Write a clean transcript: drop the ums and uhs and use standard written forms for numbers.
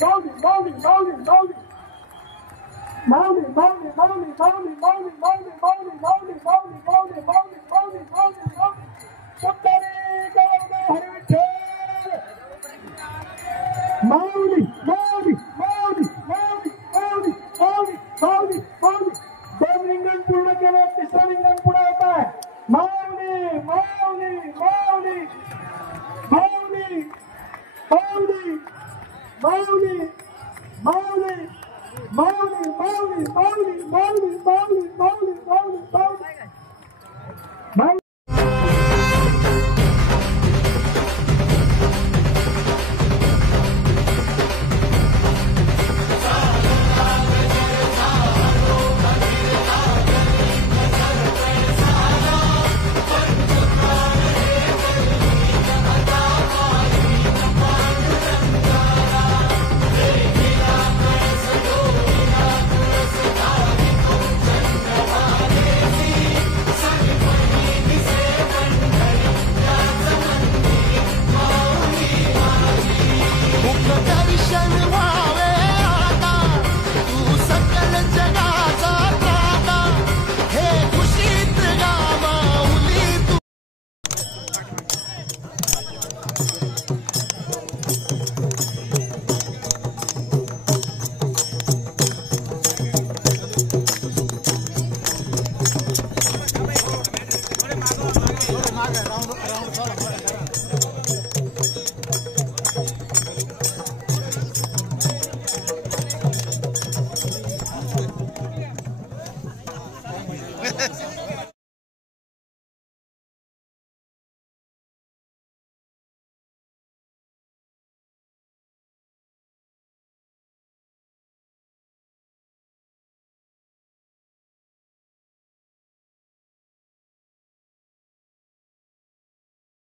दोन रिंगण पूर्ण केले, तिसरा रिंगण पुढे येत आहे. माऊली माऊली माऊली माऊली माऊली माऊली माऊली माऊली माऊली माऊली माऊली माऊली माऊली माऊली माऊली माऊली